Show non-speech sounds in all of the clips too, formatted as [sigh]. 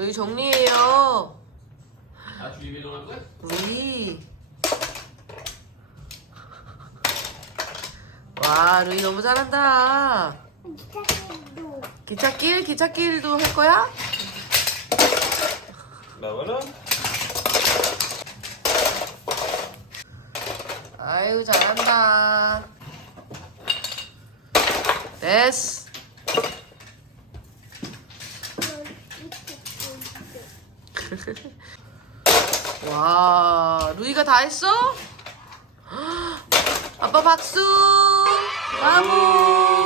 루이 정리해요. Mets dans la boîte 루이. 와, 루이 너무 잘한다. 기차도 기찻길, 기찻길도 할 거야? Voilà. 아유, 잘한다. 됐어. [laughs] 와, 루이가 다 했어? [gasps] 아빠 박수! 브라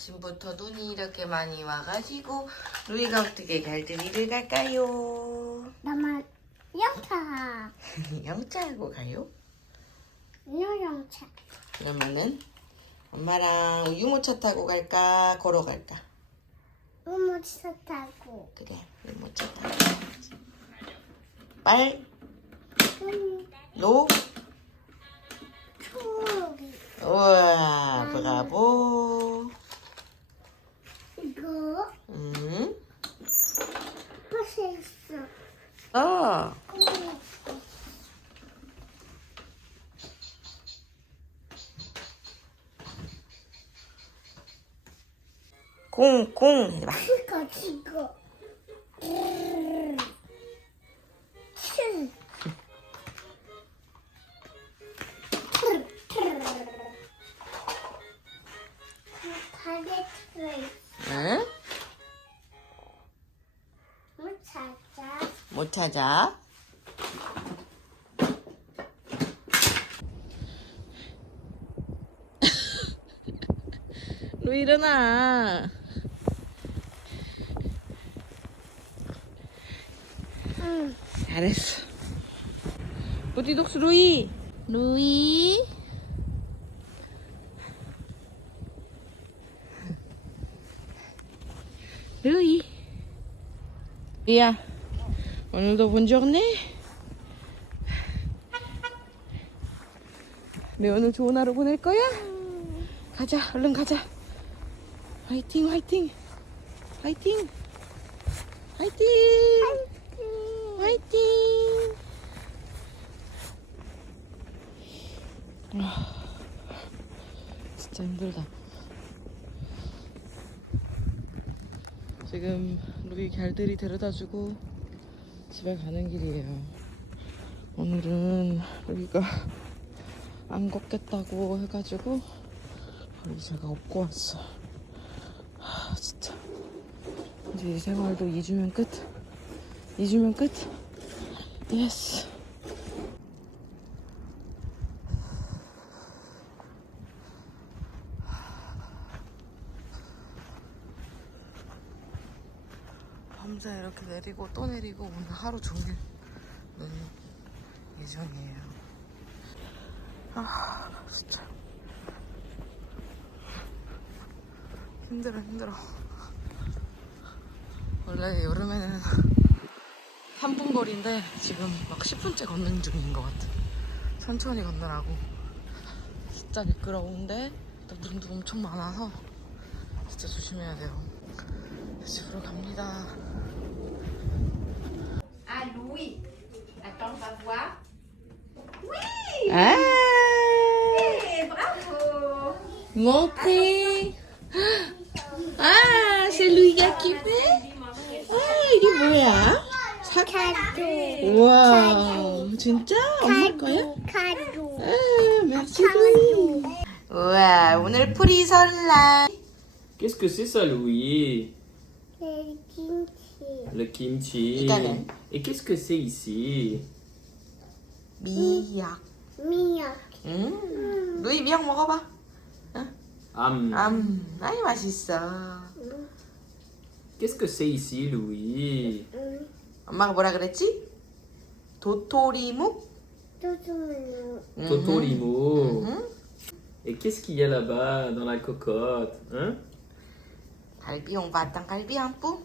아침부터 눈이 이렇게 많이 와가지고 루이가 어떻게 갈들이를 갈까요? 나만 영차. [laughs] 영차하고 가요? 유영차. 그러면은 엄마랑 유모차 타고 갈까? 걸어갈까? 우무차 타고. 그래 유모차 타고 빨, 음, 로, 초기 우와 브라보 음. 할수 있어 어. 공, 공 해봐 이거 이거 응? 못 찾아 루이 일어나. 응 잘했어. 뿌디독스 루이. 루이. 루이. 루이야 오늘도 본좋네 네 오늘 좋은 하루 보낼 거야? 가자 얼른 가자 화이팅 화이팅 화이팅 화이팅 화이팅! 아, 진짜 힘들다. 지금 루이 갈들이 데려다주고 집에 가는 길이에요. 오늘은 루이가 안 걷겠다고 해가지고 벌리 제가 업고 왔어. 아, 진짜. 이제 이 생활도 2주면 끝. 2주면 끝. 예스. 밤새 이렇게 내리고 또 내리고 오늘 하루 종일 눈 예정이에요. 아 진짜 힘들어 힘들어. 원래 여름에는 3분 거리인데 지금 막 10분째 걷는 중인 것 같아. 천천히 걷느라고. 진짜 미끄러운데 물도 엄청 많아서 진짜 조심해야 돼요. 집으로 갑니다. Ah, Louis. Attends, on va voir. 아, Eh, bravo 모티. 아, 셀루이가 기쁘네. 아, 이게 뭐야? 카드 우와, 진짜? 엄마 거야? 카드 아, merci 루이. 우와, 오늘 풀이 설날. Qu'est-ce que c'est ça, Louis Le kimchi. Italien. Et qu'est-ce que c'est ici 미약. 미역 음, 루이 미약 먹어봐. Am. 암, 아이 맛있어. Qu'est-ce que c'est ici, Louis 응. 엄마가 뭐라 그랬지? 도토리묵? 또또는 Totorimo. Mhm. Et qu'est-ce qu'il y a là-bas dans la cocotte Hein 갈비용 바탕 갈비 한 뿜.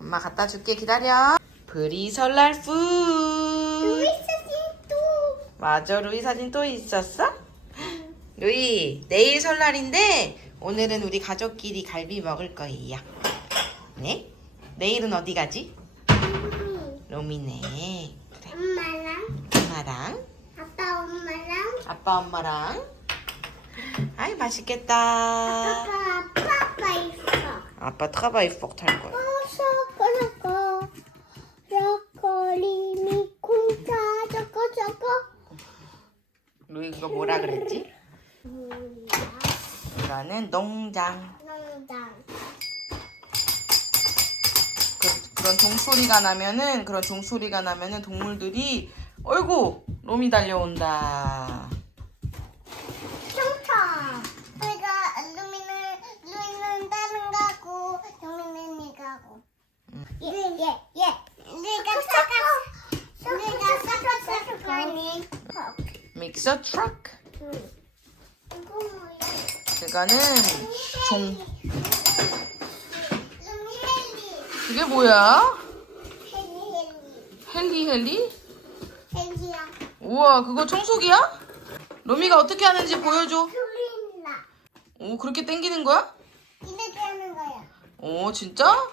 엄마 갖다 줄게 기다려. 브리 설날 푸. 우리 사진 또 맞아 루이 사진 또 있었어? 루이 내일 설날인데 오늘은 우리 가족끼리 갈비 먹을 거예요. 네? 내일은 어디 가지? 응. 로미네. 그래. 엄마랑 엄마랑 아빠 엄마랑 아빠 엄마랑. 아이 맛있겠다. 아빠 아빠 아빠 있어. 아빠 트라바이 폭탈 거야. 초코초코 브로콜리 미콩차 초코초코 루 이 그거 뭐라 그랬지? 이거는 농장. 농장 그, 그런 종소리가 나면은 그런 종소리가 나면은 동물들이 어이구 롬이 달려온다. 청청 우리가 루미는 루미는 다른 가고 루미는 이 가고 예예예 우리가 사과 우리가 사과 사과 아니 응 이거 뭐야 그거는 종. 그게 뭐야? 헬리 헬리 헬리 헬리? 헬리야 우와 그거 청소기야? 로미가 어떻게 하는지 보여줘. 오 그렇게 땡기는 거야? 이렇게 하는 거야 오 진짜?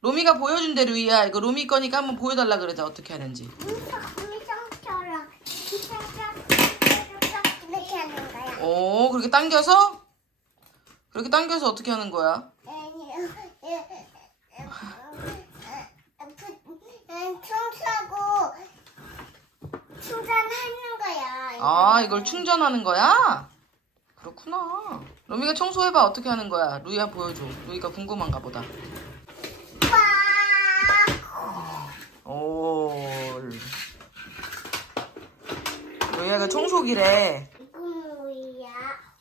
로미가 보여준대 루이야. 이거 로미 거니까 한번 보여달라 그러자 어떻게 하는지. 이렇게 하는 거야. 오 그렇게 당겨서? 그렇게 당겨서 어떻게 하는 거야? 청소하고 충전하는 거야. 아, 이걸 충전하는 거야? 그렇구나. 로미가 청소해봐. 어떻게 하는 거야? 루이야 보여줘. 루이가 궁금한가 보다. 와. 오. 루이야가 청소기래.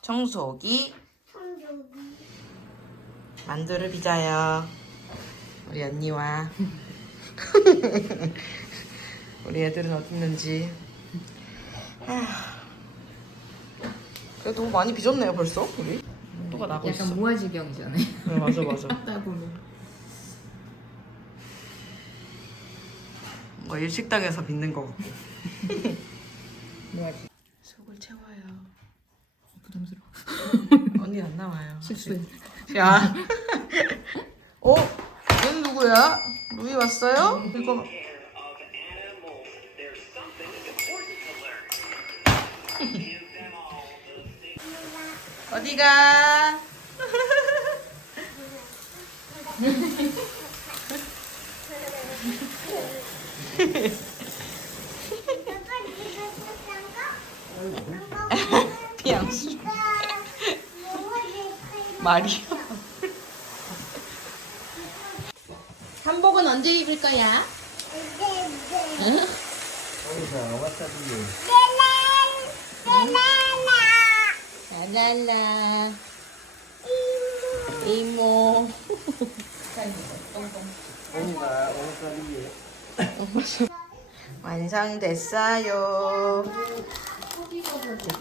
청소기. 만두를 빚어요. 우리 언니와. [laughs] 우리 애들은 어디 있는지. 아휴. 그래도 너무 많이 빚었네요, 벌써, 우리. 또가 나고 있어. 약간 모아지경이잖아요. 네, 맞아, 맞아. [laughs] 뭔가 일식당에서 빚는 거 같고. [laughs] 모아지. 속을 채워요. 부담스러워. [laughs] 언니 안 나와요. 실수. 야. [laughs] 어? 얘는 누구야? 루이 왔어요? 이거. [laughs] 어디가? 비앙수. 말이야. 한복은 언제 입을 거야? 응? 라랄라. 이모. 완성됐어요.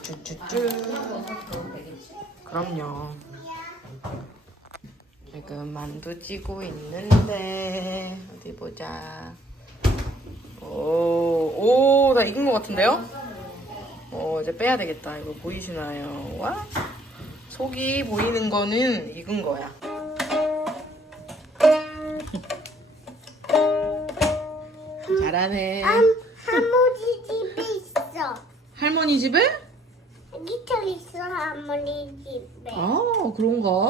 쭈쭈쭈쭈. 그럼요. 지금 만두 찌고 있는데 어디 보자. 오, 오, 나 익은 것 같은데요? 어, 이제 빼야 되겠다. 이거 보이시나요? 와? 속이 보이는 거는 익은 거야. [laughs] 잘하네. 할머니 집에 있어. 할머니 집에? 기타 있어 할머니 집에. 아, 그런가?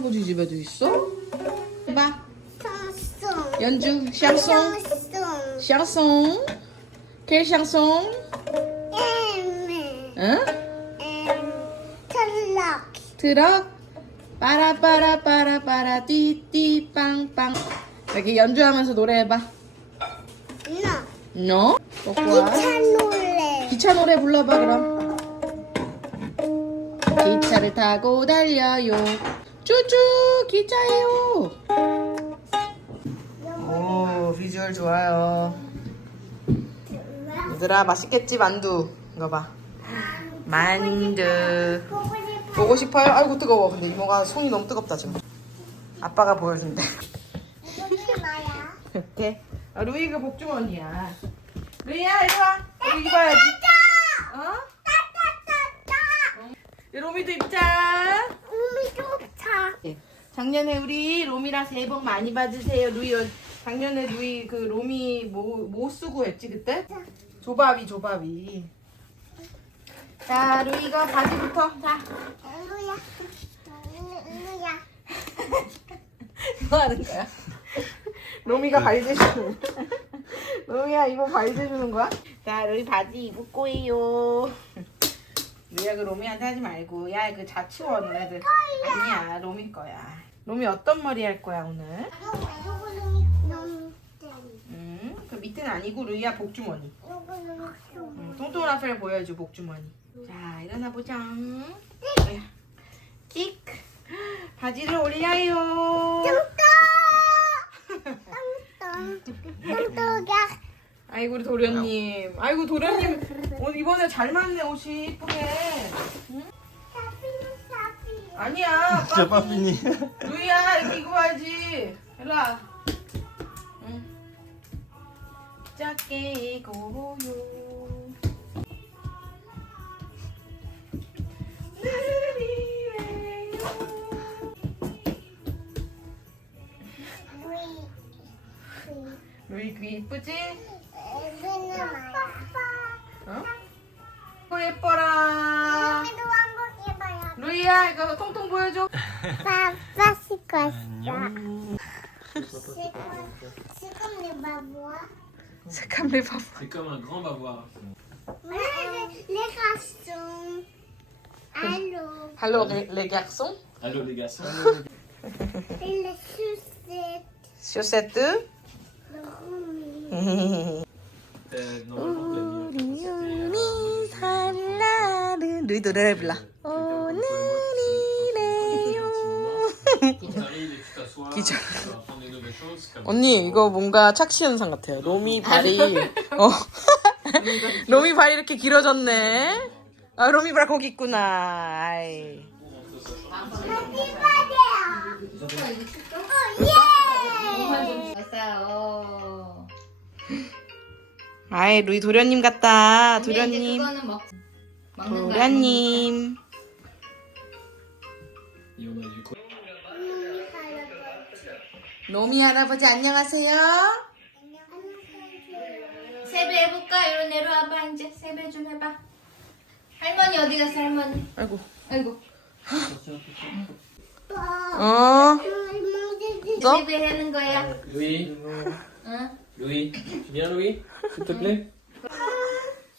할아버지 집에도 있어? 청송. 연주, 샹송. 샹송. 켈 샹송. 엠. 응? 엠. 트럭. 빠라빠라 빠라빠라 띠띠 빵빵. 여기 연주하면서 노래해봐. 너. 너? 먹고 와. 기차 놀래. 기차 노래 불러봐 그럼. 기차를 타고 달려요. 쭈쭈 기차예요. 오 비주얼 좋아요. 얘들아 맛있겠지 만두. 이거 봐. 만두. 보고 싶어. 보고 싶어요? 아이고 뜨거워. 근데 이모가 손이 너무 뜨겁다 지금. 아빠가 보여준대. 이렇게. 아, 루이가 복주머니야. 루이야 이리 와. 여기 입어야지. 어? 따따따따. 로미도 입자. 네. 작년에 우리 로미랑 새해 복 많이 받으세요. 루이 어- 작년에 루이 그 로미 뭐, 뭐 쓰고 했지 그때? 조바비 조바비. 자 루이가 바지부터 자 루야. 루야. [laughs] 뭐 하는 거야? 로미가 발제 주는 [laughs] 로미야 이거 발제 주는 거야? 자 루이 바지 입을 거예요. 루이야 그 로미한테 하지 말고 야 그 자치워 너네들 아니야 로미 거야. 로미 어떤 머리 할 거야 오늘? 땡. 음, 그 밑에는 아니고 루이야 복주머니. 요거는 좀. 음, 통통 라펠 보여줘 복주머니. 자 일어나 보자. 끽. 바지를 올려요. 똥똥. 똥똥이야. 아이고 우리 도련님. 아이고 도련님 오늘 이번에 잘 맞네 옷이 이쁘게. 사비. 아니야. 진짜 빠삐니. 루이야 이렇게 입어야지. 일로 와. 응. 작게 고요. 루이 귀 이쁘지? 루이는 나야. 어? 이거 예뻐라. 루이도 한번 해봐요. 루이야 이거 통통 보여줘. 빠빠 씻고 왔어. 지금 내 바보야? 색감 리바보. C'est comme un grand bavoir. 내가 좀 알로 할로 레 garçons. Allô les garçons. 일레 수셋 쇼세트. 너무 Euh, normalement, 루이 노래를 불러. 오늘이래요. Comme- 언니 이거 뭔가 착시 현상 같아요. 로미 발이 어 [laughs] 로미 발이 이렇게 길어졌네. 아 로미 발 거기 있구나. 아이. 왔어요. 아이 루이 도련님 같다. 근데 이제 도련님. 그거는 먹, du coup. 로미 할아버지 안녕하세요. 세배 해볼까? 이리 내려와봐 이제 세배 좀 해봐. 할머니 어디 갔어 할머니? 아이고. 아이고 어. 너? 세배 하는 거야. Louis, 응? Louis, tu viens Louis, s'il te plaît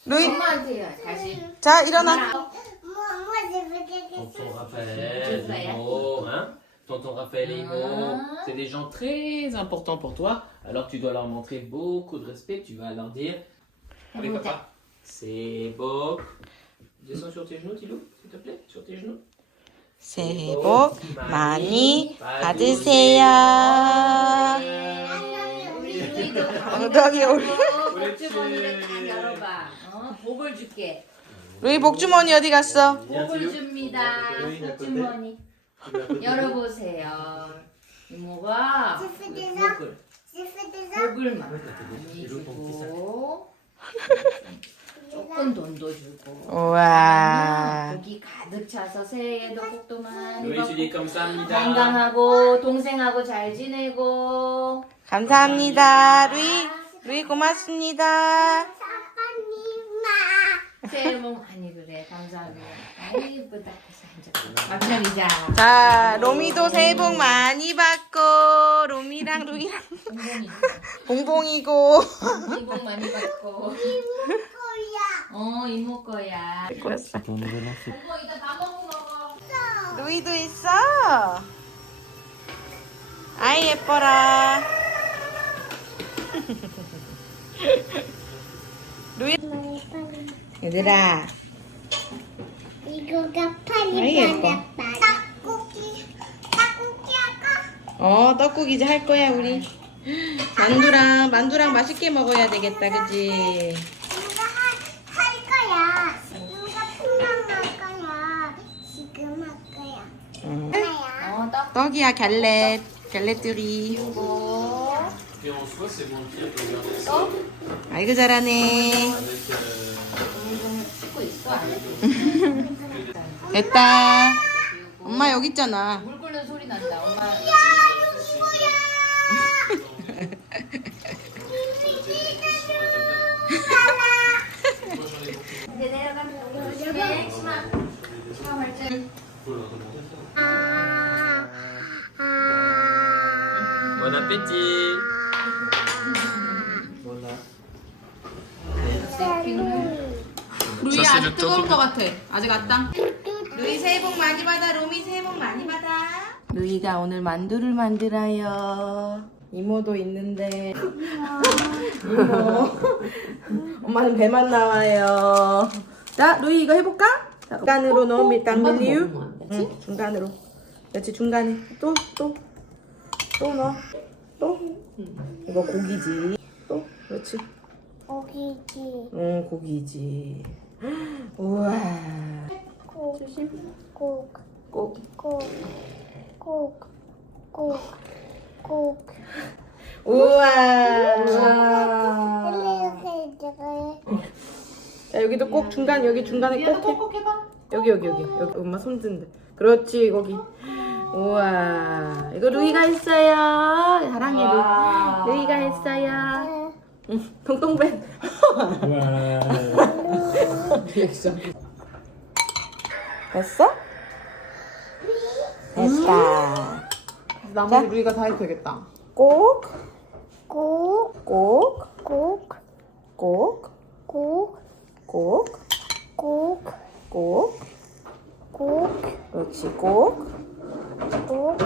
루이 엄마한테 해 다시. 자 일어나. Tonton Raphaël, Je fais. Hugo, hein Tonton Raphaël et Hugo, Ah. c'est des gens très importants pour toi. Alors tu dois leur montrer beaucoup de respect. Tu vas leur dire Allez Bon, papa, c'est beau. Descends sur tes genoux, Tilou, s'il te plaît, sur tes genoux. 새해 복 많이 받으세요. 우리 우리도 엉덩이 올. 복주머니를 다 열어봐. 어? 복을 줄게. 루이 복주머니 어디 갔어? 복을 줍니다. 복주머니. 열어보세요. 이모가 복을 복을 많이 주고 [laughs] 조금 돈도 주고 우와. 복이 가득 차서 새해에도 복도 많이 받고. 건강하고 동생하고 잘 지내고 감사합니다. 루이, 루이 고맙습니다. 새해 복 많이 그래 감사합니다. 아이 예쁘다. 박찬이자 자, 로미도 새해 복 많이 받고, 로미랑 루이랑 봉봉이고. 이복 많이 받고 어 이모 거야. 봉봉 이따 밥 먹고 먹어. 루이도 있어. 아이, 예뻐라. [laughs] 루이 얘들아 이거가 팔이 아이, 예뻐. 떡국이, 떡국이 할까? 어 떡국 이제 할 거야 우리 [gasps] 만두랑 만두랑 맛있게 먹어야 되겠다 그지 이거 할, 할 거야. 이거 풍랑 할 거야. 지금 할 거야. 어. 하나야. 어, 떡. 떡이야 갤렛 갤렛들이 De regarder ça 아이고 잘하네 euh. 됐다 엄마 여기 있잖아 물 끓는 소리 난다. 엄마. 이제 내려가면 아. Bon appétit Voilà. 루이 자, 아직 뜨거울 것 같아. 아직 왔다. 루이 새해 복 많이 받아. 로미 새해 복 많이 받아. 루이가 오늘 만두를 만들어요. 이모도 있는데. 이모. 엄마는 배만 나와요. 자 루이 이거 해볼까? 자, 중간으로 넣으면 일단 밀리유 응, 중간으로. 그렇지 중간에. 또 또. 또 넣어 또 이거 고기지 또 그렇지 고기지. 응 고기지 우와 꼭. 꼭. 꼭 꼭. 꼭. 꼭. 꼭. 우와. 자 여기도 꼭 중간 여기 중간에 꼭 해. 꼭 해봐. 여기 여기 여기 여기 엄마 손 든대 그렇지 거기 우와 이거 루이가 했어요 사랑해 루 루이가 했어요 응 리액션 됐어? 됐다 나머지 루이가 다 해도 되겠다. 꼭 꼭. 꼭, 꼭. 꼭, 꼭. 꼭, 꼭. 꼭, 꼭. 그렇지, 꼭, 꼭.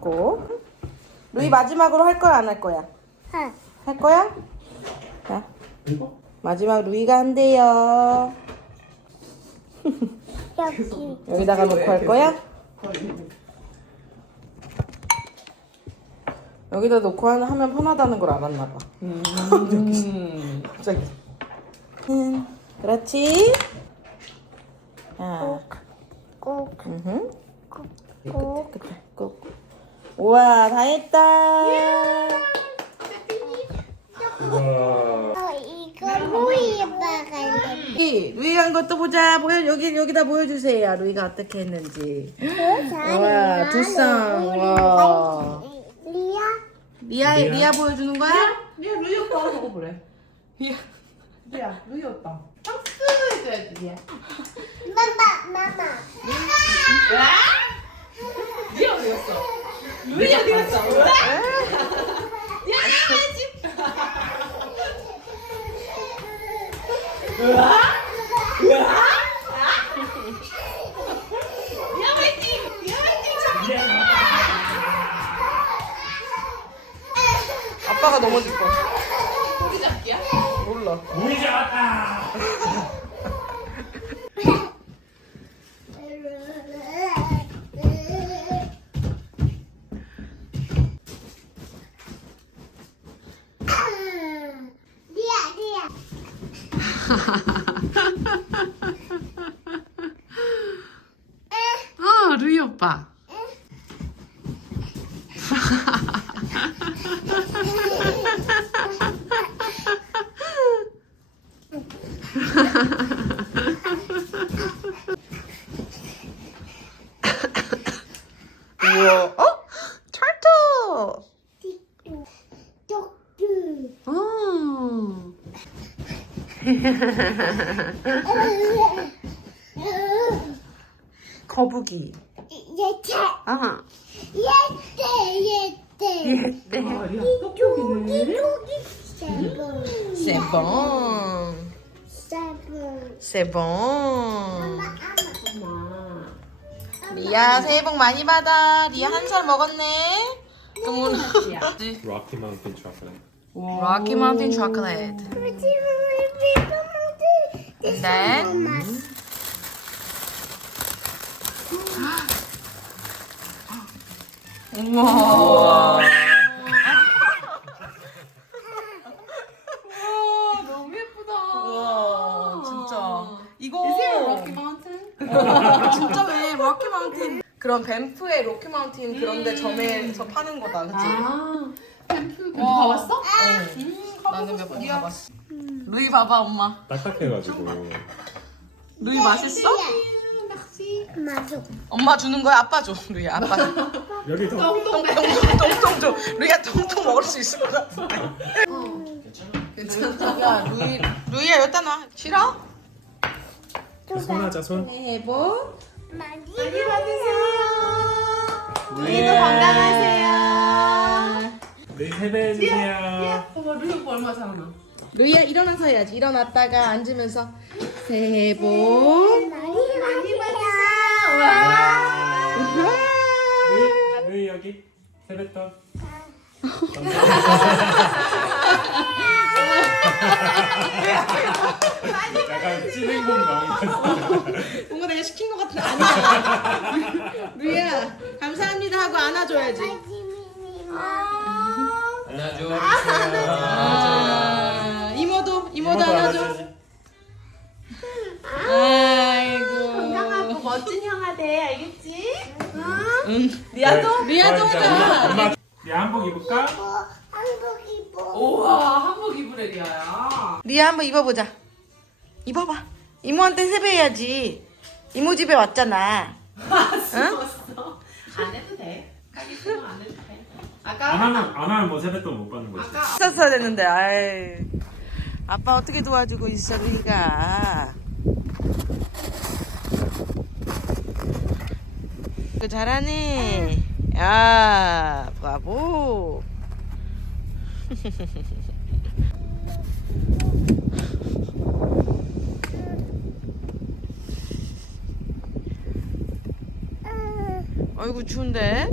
꼭. 루이 마지막으로 할 거야, 안 할 거야? 하. 할 거야? 자, 마지막 루이가 한대요. 여기. [laughs] 여기다가 놓고 할 거야? 여기다 놓고 하- 하면 편하다는 걸 알았나 봐. [laughs] 갑자기. 음, 그렇지. 아, 꼭. 음, 꼭. 끝에 꾹. 우와, 다 했다. 어, 이거 루이 한 것도 보자. 보여 여기 여기다 보여주세요. 루이가 어떻게 했는지. 와, 두 쌍. 와. 리아. 리아 리아 보여주는 거야? 리아 루이 오빠 보고 그래. 리아 리아 루이 오빠. 박수 해줘야지 리아. 마마, 마마. 리 아 어디 갔어? 루이 어디 갔어? 아빠가 넘어질 거야. 소리 잡기야? 몰라. 리아, [laughs] 리아. 아, 루이 오빠. 우와. 어? 털토. 독두. 어. 거북이. 예태. 아. 네. 아 떡볶이네. 고기 세븐. C'est bon. 세븐. C'est bon. 엄마. 리아 새해 복 많이 받아. 리아 한 살 먹었네. 그럼 오늘 Rocky Mountain Chocolate. Rocky Mountain Chocolate. 네. 우와. 너무 예쁘다. 우와, 진짜. 이거 Rocky Mountain? 진짜 왜 로키 마운틴 그런 밴프의 로키 마운틴 그런데 점에서 파는 거다, 그치? 아, 템플 그 가봤어? 음, 나는 몇 번 가봤어. 루이 봐봐, 엄마. 딱딱해가지고 루이 맛있어? 맞아. 엄마 주는 거야? 아빠 줘. 루이 아빠 줘. [laughs] 여기 더 통통 줘. 루이야 통통 먹을 수 있을 것. 괜찮다. 야, 루이, 루이야 여기다 놔. 싫어? 손하자 손 많이 루이도 건강하세요 네 세배 해주세요 어머, 루이 오빠 얼마 잘하나? 루이야 일어나서 해야지. 일어났다가 앉으면서 새해 복. 많이 많이 루이 루이 여기 세뱃돈 약간 찐행복 나온 뭔가 내가 시킨 것 같은데 아니야. 루이야 감사합니다 하고 안아줘야지. 안아줘. 아, 이모도 이모도 안아줘. 아이고. 건강하고 멋진 형아 돼, 알겠지? 리아도 리아도 하자. 엄마 야 한복 입을까? 한복 입어. 우와, 한복 입으래, 리아야. 리아 한번 입어보자. 입어봐. 이모한테 세배해야지. 이모 집에 왔잖아. [laughs] 좋았어. 안 해도 돼. 가기 싫으면 안 해도 돼. 안 아까 하면 안 하면 뭐 세뱃돈 못 받는 거지 썼어야 되는데. 아이. 아빠 어떻게 도와주고 있어 루이가. 그 잘하네. 야, 브라보. [laughs] 아이고 추운데.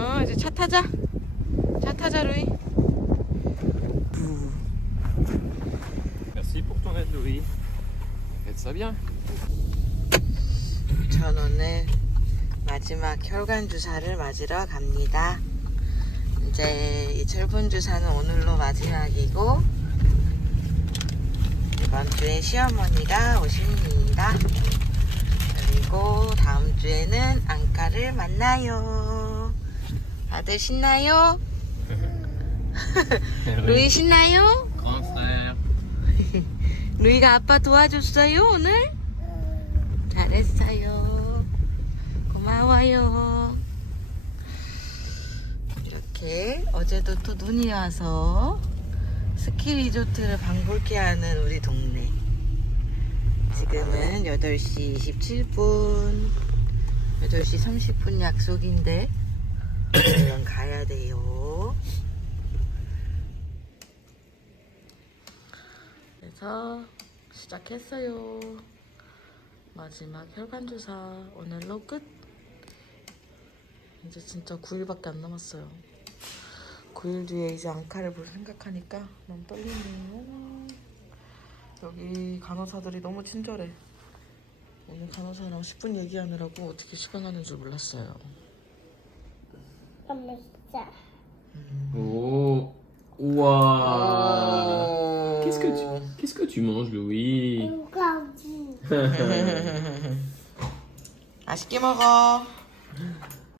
어, 이제 차 타자. 차 타자, 루이. Merci pour ton aide Louis Faites ça bien. 전 오늘 마지막 혈관 주사를 맞으러 갑니다. 이제 이 철분 주사는 오늘로 마지막이고 이번 주에 시어머니가 오십니다. 그리고 다음 주에는 안과를 만나요. 다들 신나요? 루이 신나요? [laughs] 루이가 아빠 도와줬어요 오늘? 잘했어요 고마워요 이렇게 어제도 또 눈이 와서 스키 리조트를 방불케 하는 우리 동네 지금은 8시 27분 8시 30분 약속인데 얼른 가야 돼요 그래서 시작했어요. 마지막 혈관 주사 오늘로 끝. 이제 진짜 9일밖에 안 남았어요. 9일 뒤에 이제 앙카를 볼 생각하니까 너무 떨리네요. 여기 간호사들이 너무 친절해. 오늘 간호사랑 10분 얘기하느라고 어떻게 시간 가는 줄 몰랐어요. 엄마 진짜. Oh. Waouh. Qu'est-ce que tu Qu'est-ce que tu manges, Louis 누가 오지? 맛있게 먹어.